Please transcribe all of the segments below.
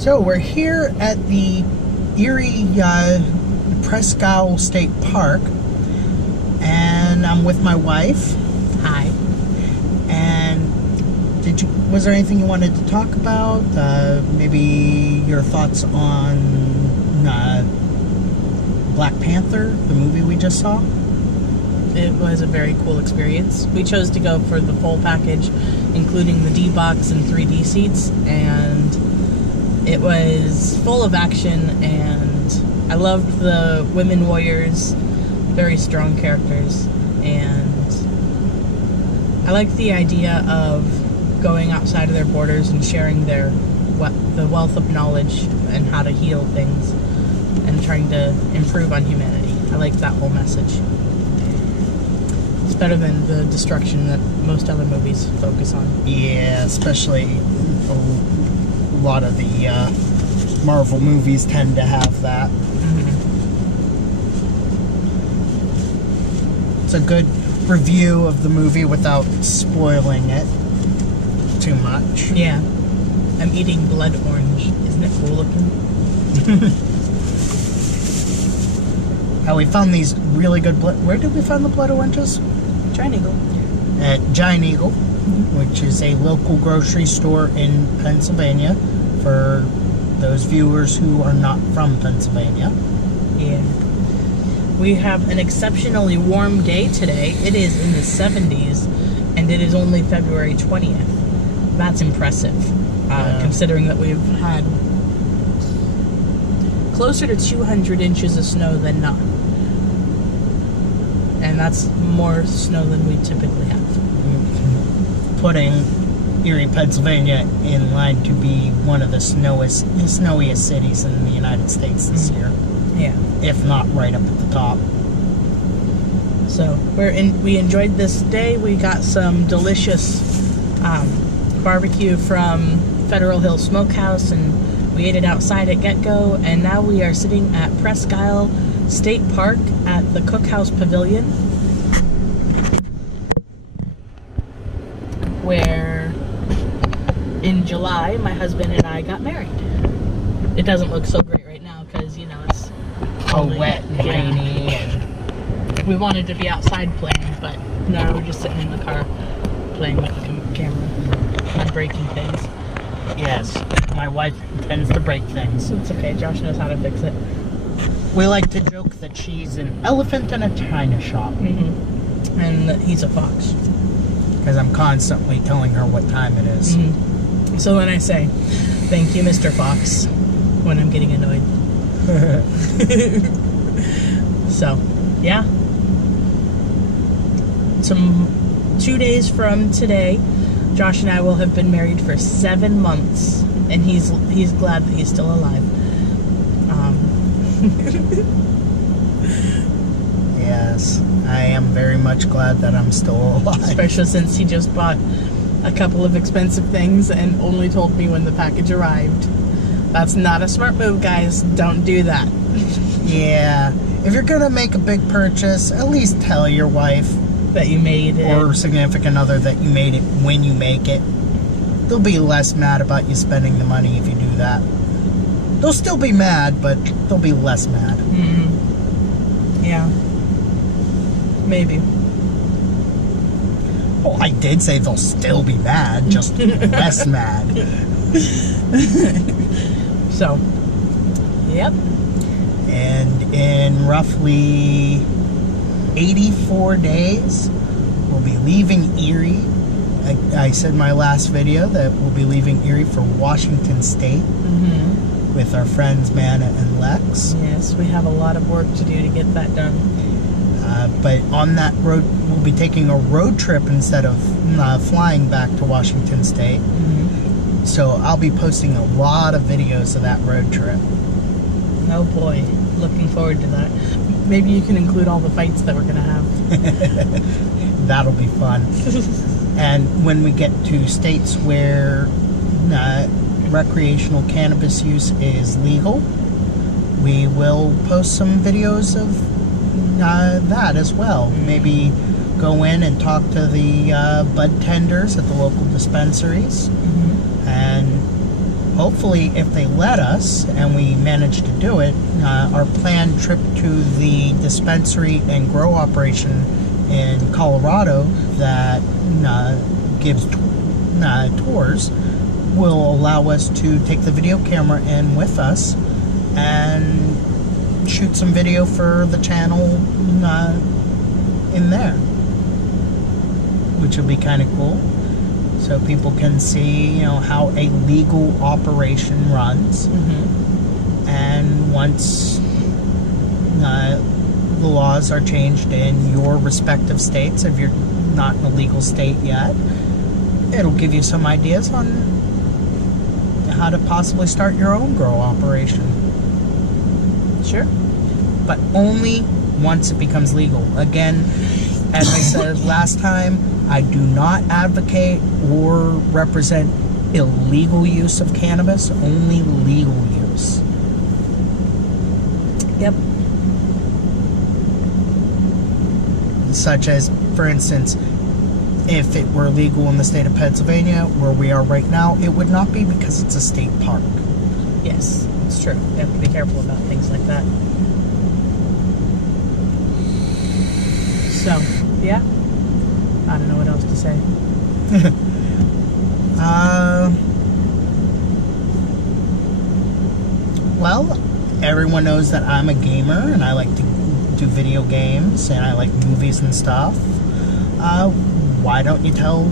So we're here at the Erie Presque State Park, and I'm with my wife. Hi. And was there anything you wanted to talk about? Maybe your thoughts on Black Panther, the movie we just saw? It was a very cool experience. We chose to go for the full package, including the D-Box and 3D seats, and it was full of action, and I loved the women warriors, very strong characters, and I liked the idea of going outside of their borders and sharing the wealth of knowledge and how to heal things and trying to improve on humanity. I liked that whole message. It's better than the destruction that most other movies focus on. Yeah, especially a lot of the Marvel movies tend to have that. Mm-hmm. It's a good review of the movie without spoiling it too much. Yeah. I'm eating blood orange. Isn't it cool looking? We found these really good where did we find the blood oranges? Giant Eagle. At Giant Eagle, which is a local grocery store in Pennsylvania for those viewers who are not from Pennsylvania. Yeah. We have an exceptionally warm day today. It is in the 70s, and it is only February 20th. That's impressive, considering that we've had closer to 200 inches of snow than not. And that's more snow than we typically have. Putting Erie, Pennsylvania in line to be one of the snowiest cities in the United States this year. Yeah. If not right up at the top. So we enjoyed this day. We got some delicious barbecue from Federal Hill Smokehouse, and we ate it outside at Get-Go, and now we are sitting at Presque State Park at the Cookhouse Pavilion, where in July my husband and I got married. It doesn't look so great right now because, you know, it's all wet and rainy. And we wanted to be outside playing, but no, we're just sitting in the car playing with the camera and breaking things. Yes, my wife tends to break things. It's okay, Josh knows how to fix it. We like to joke that she's an elephant in a china shop. Mm-hmm. And that he's a fox. Because I'm constantly telling her what time it is. Mm-hmm. So then I say, thank you, Mr. Fox, when I'm getting annoyed. So, yeah. 2 days from today, Josh and I will have been married for 7 months, and he's glad that he's still alive. Yes, I am very much glad that I'm still alive. Especially since he just bought a couple of expensive things and only told me when the package arrived. That's not a smart move, guys. Don't do that. Yeah, if you're gonna make a big purchase, at least tell your wife that you made it, or significant other that you made it when you make it. They'll be less mad about you spending the money if you do that. They'll still be mad, but they'll be less mad. Mm-hmm. Yeah. Maybe. Well, I did say they'll still be mad, just less mad. So, yep. And in roughly 84 days, we'll be leaving Erie. I said in my last video that we'll be leaving Erie for Washington State with our friends Manna and Lex. Yes, we have a lot of work to do to get that done. But on that road, we'll be taking a road trip instead of flying back to Washington State. So I'll be posting a lot of videos of that road trip. Oh boy, looking forward to that. Maybe you can include all the fights that we're going to have. That'll be fun. And when we get to states where recreational cannabis use is legal, we will post some videos of that as well. Maybe go in and talk to the bud tenders at the local dispensaries and hopefully, if they let us and we manage to do it, our planned trip to the dispensary and grow operation in Colorado that gives tours will allow us to take the video camera in with us and shoot some video for the channel in there, which would be kind of cool. So people can see, how a legal operation runs. Mm-hmm. And once the laws are changed in your respective states, if you're not in a legal state yet, it'll give you some ideas on how to possibly start your own grow operation. Sure. But only once it becomes legal. Again, as I said last time, I do not advocate or represent illegal use of cannabis, only legal use. Yep. Such as, for instance, if it were legal in the state of Pennsylvania, where we are right now, it would not be because it's a state park. Yes, it's true. You have to be careful about things like that. So, yeah. I don't know what else to say. Well, everyone knows that I'm a gamer and I like to do video games and I like movies and stuff. Why don't you tell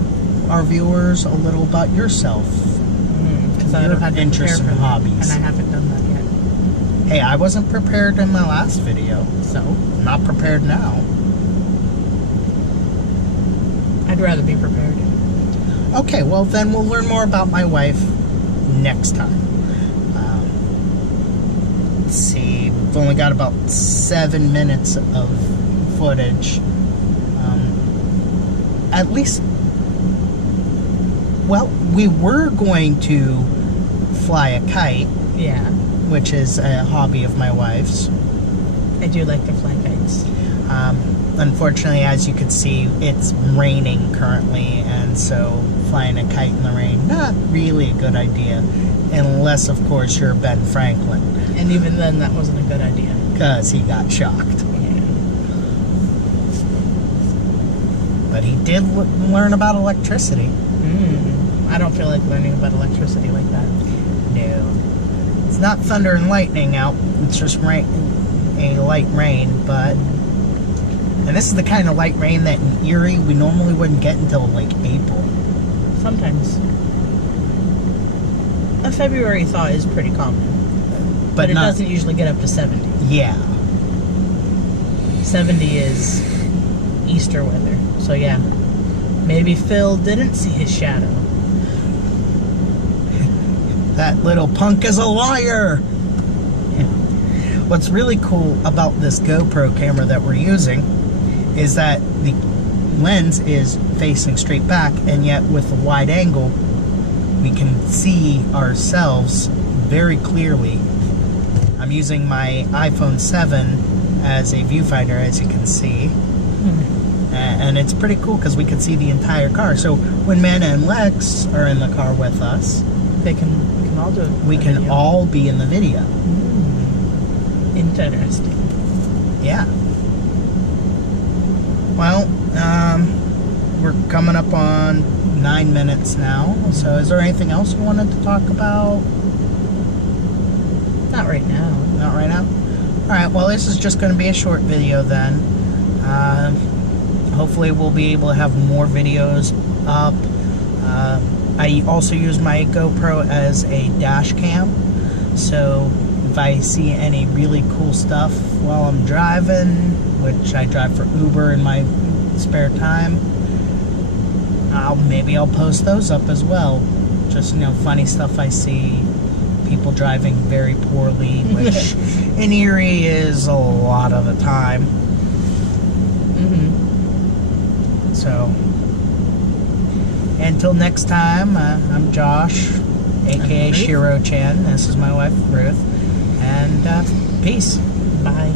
our viewers a little about yourself? Because I don't have interests and hobbies. And I haven't done that yet. Hey, I wasn't prepared in my last video. So? I'm not prepared now. I'd rather be prepared. Okay, well then we'll learn more about my wife next time. Let's see, we've only got about 7 minutes of footage. At least, well, we were going to fly a kite. Yeah. Which is a hobby of my wife's. I do like to fly kites. Unfortunately, as you can see, it's raining currently, and so flying a kite in the rain, not really a good idea. Unless, of course, you're Ben Franklin. And even then, that wasn't a good idea. Because he got shocked. Yeah. But he did learn about electricity. I don't feel like learning about electricity like that. No. It's not thunder and lightning out. It's just rain, a light rain, but... And this is the kind of light rain that in Erie we normally wouldn't get until like April. Sometimes. A February thaw is pretty common. But it doesn't usually get up to 70. Yeah. 70 is Easter weather. So yeah. Maybe Phil didn't see his shadow. That little punk is a liar! What's really cool about this GoPro camera that we're using is that the lens is facing straight back, and yet with the wide angle we can see ourselves very clearly. I'm using my iPhone 7 as a viewfinder, as you can see. And it's pretty cool because we can see the entire car. So when Manna and Lex are in the car with us, we can all do it. We can all be in the video. Interesting. Yeah. Well, we're coming up on 9 minutes now. So is there anything else you wanted to talk about? Not right now. Not right now? Alright, well this is just going to be a short video then. Hopefully we'll be able to have more videos up. I also use my GoPro as a dash cam. So if I see any really cool stuff while I'm driving, which I drive for Uber in my spare time, maybe I'll post those up as well. Just, funny stuff I see. People driving very poorly, which in Erie is a lot of the time. So, until next time, I'm Josh, aka Shiro-chan. This is my wife, Ruth. And peace. Bye.